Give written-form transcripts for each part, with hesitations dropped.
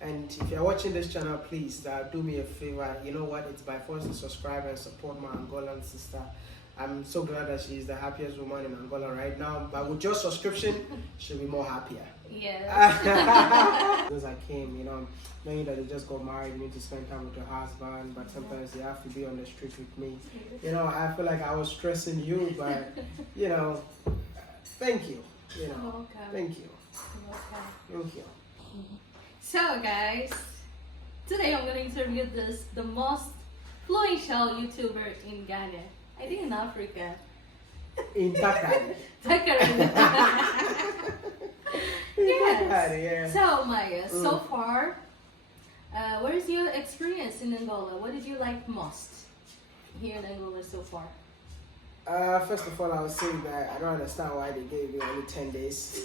And if you're watching this channel, please do me a favor. You know what? It's by force to subscribe and support my Angolan sister. I'm so glad that she's the happiest woman in Angola right now. But with your subscription, she'll be more happier. Yeah. As I came, knowing that you just got married, you need to spend time with your husband, but sometimes you have to be on the street with me. I feel like I was stressing you, but thank you. Thank you. Thank you. So guys, today I'm gonna interview the most influential YouTuber in Ghana. I think in Africa. In Takari. Yes. Yeah. So Maya, so far, what is your experience in Angola? What did you like most here in Angola so far? First of all, I would say that I don't understand why they gave me only 10 days.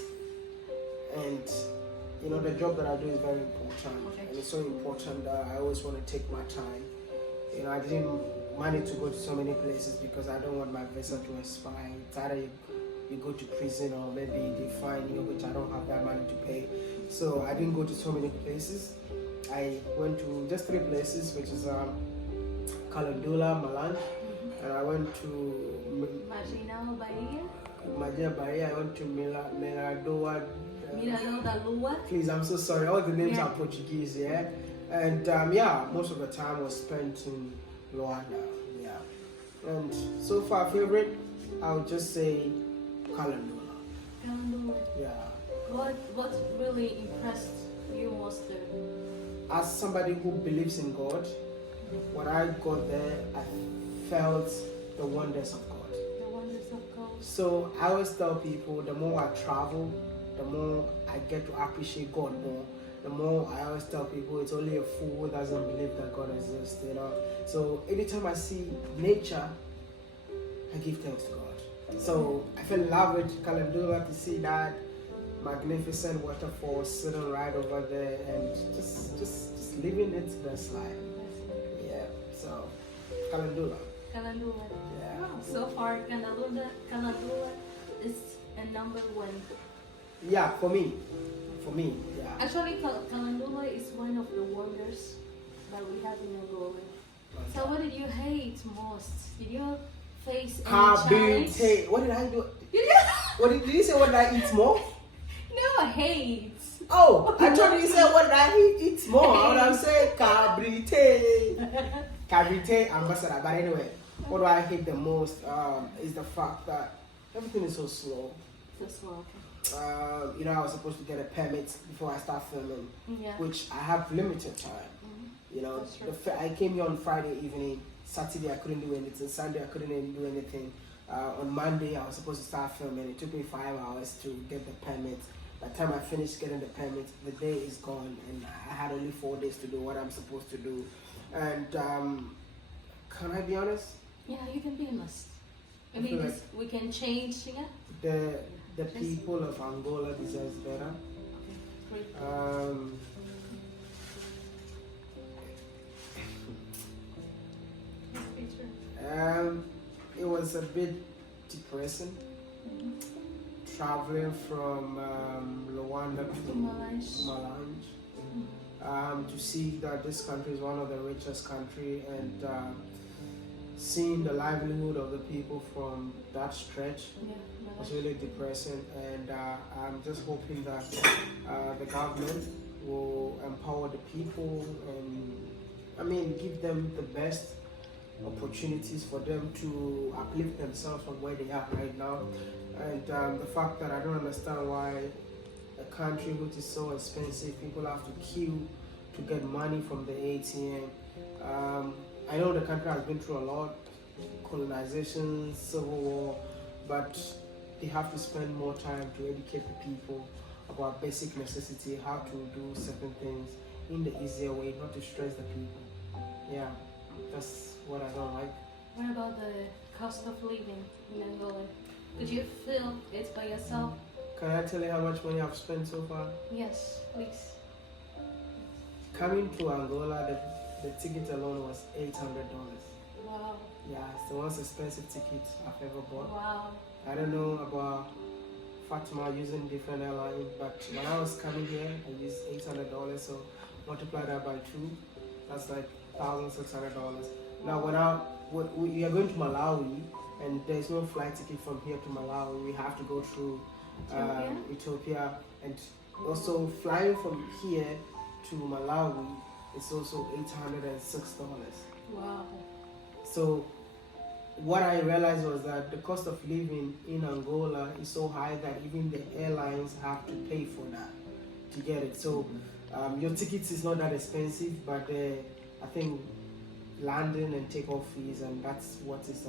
And the job that I do is very important. Okay. And it's so important that I always want to take my time. I didn't manage to go to so many places because I don't want my visa to expire. It's either you go to prison or maybe they fine you, which I don't have that money to pay. So I didn't go to so many places. I went to just 3 places, which is Kalandula, Malan, and I went to Majina Bahia. I went to Miradoa. Please, I'm so sorry. All the names are Portuguese, yeah. And most of the time was spent in Luanda, yeah. And so far, favorite, I would just say Kalandula. Yeah. What really impressed you most there? As somebody who believes in God, when I got there, I felt the wonders of God. The wonders of God. So I always tell people, the more I travel, the more I get to appreciate God more. The more I always tell people, it's only a fool who doesn't believe that God exists, So anytime I see nature, I give thanks to God. So I fell in love with Kalandula to see that magnificent waterfall sitting right over there and just living its best life. Yeah. So Kalandula. Yeah. Wow. So far, Kalandula is a number 1. Yeah, for me, yeah. Actually, Kalandula is one of the wonders that we have in Angola. So what did you hate most? Did you face any challenge? What did I do? Did you say what did I eat more? No, hate. Oh, I told you said what did I eat more? I would have said Cabrite ambassador. But anyway, what do I hate the most is the fact that everything is so slow. So slow, okay. I was supposed to get a permit before I start filming, which I have limited time. I came here on Friday evening. Saturday I couldn't do anything. Sunday I couldn't do anything. On Monday I was supposed to start filming. It took me 5 hours to get the permit. By the time I finished getting the permit, the day is gone, and I had only 4 days to do what I'm supposed to do. And can I be honest? Yeah, you can be honest. Maybe we can change, The people of Angola deserves better. Okay, great. It was a bit depressing. Traveling from Luanda to Malange. To see that this country is one of the richest country, and seeing the livelihood of the people from that stretch was really depressing. And I'm just hoping that the government will empower the people and give them the best opportunities for them to uplift themselves from where they are right now. And the fact that I don't understand why a country which is so expensive, people have to queue to get money from the ATM. I know the country has been through a lot, colonization, civil war, but they have to spend more time to educate the people about basic necessity, how to do certain things in the easier way, not to stress the people. Yeah, that's what I don't like. What about the cost of living in Angola? Could you feel it by yourself? Can I tell you how much money I've spent so far? Yes, please. Coming to Angola, the ticket alone was $800. Wow. Yeah, it's the most expensive ticket I've ever bought. Wow. I don't know about Fatima using different airlines, but when I was coming here, I used $800. So multiply that by 2, that's like $1,600. Now we are going to Malawi, and there's no flight ticket from here to Malawi. We have to go through Ethiopia, and also flying from here to Malawi is also $806. Wow. So what I realized was that the cost of living in Angola is so high that even the airlines have to pay for that to get it. So your tickets is not that expensive, but I think landing and takeoff fees, and that's what is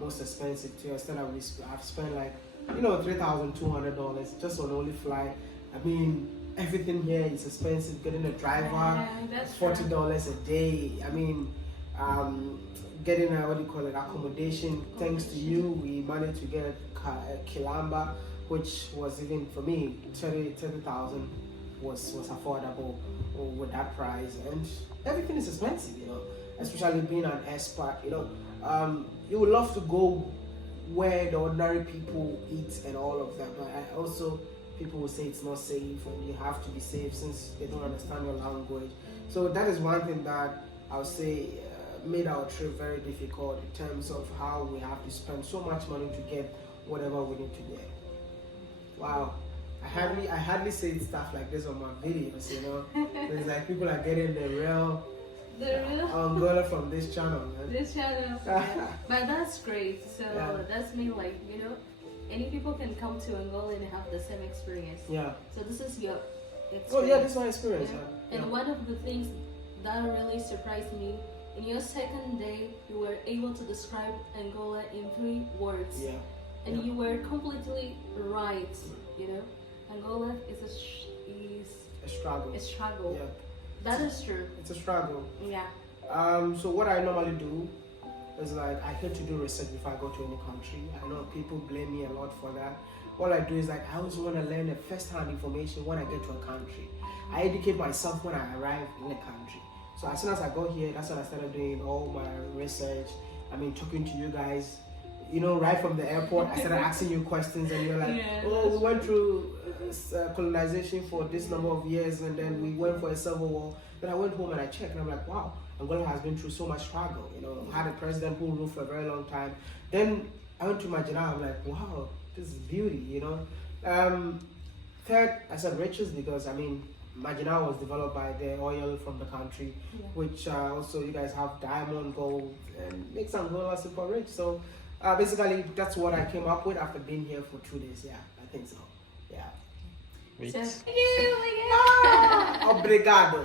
most expensive to the extent that I've spent like $3,200 just on only flight. I mean, everything here is expensive. Getting a driver, $40 a day. I mean, getting a accommodation. Thanks to you, we managed to get a Kilamba, which was even for me 30,000 was affordable with that price, and everything is expensive, especially being an expat. You would love to go where the ordinary people eat and all of that, but also people will say it's not safe, and you have to be safe since they don't understand your language. So that is one thing that I would say made our trip very difficult in terms of how we have to spend so much money to get whatever we need to get. Wow. I hardly say stuff like this on my videos, It's like people are getting the real Angola from this channel, man. This channel. Yeah. But that's great. So that's me, like, any people can come to Angola and have the same experience. Yeah. So this is your experience. Oh yeah, this is my experience. Yeah. And one of the things that really surprised me, in your second day, you were able to describe Angola in 3 words. Yeah. And you were completely right, Angola is a struggle. A struggle. Yeah. That is true. It's a struggle. Yeah. So what I normally do is like I hate to do research before I go to any country. I know people blame me a lot for that. All I do is like I always want to learn the first-hand information when I get to a country. I educate myself when I arrive in a country. So as soon as I got here, that's when I started doing all my research. I mean, talking to you guys. Right from the airport, I started asking you questions, and you're like, we went through colonization for this number of years, and then we went for a civil war. Then I went home and I checked, and I'm like, wow, Angola has been through so much struggle. Had a president who ruled for a very long time. Then I went to Majina, I'm like, wow, this is beauty, Third, I said riches because, I mean, Majina was developed by the oil from the country, which also you guys have diamond, gold, and makes Angola super rich. So basically, that's what I came up with after being here for 2 days. Yeah, I think so. Yeah. So, thank you. Obrigado.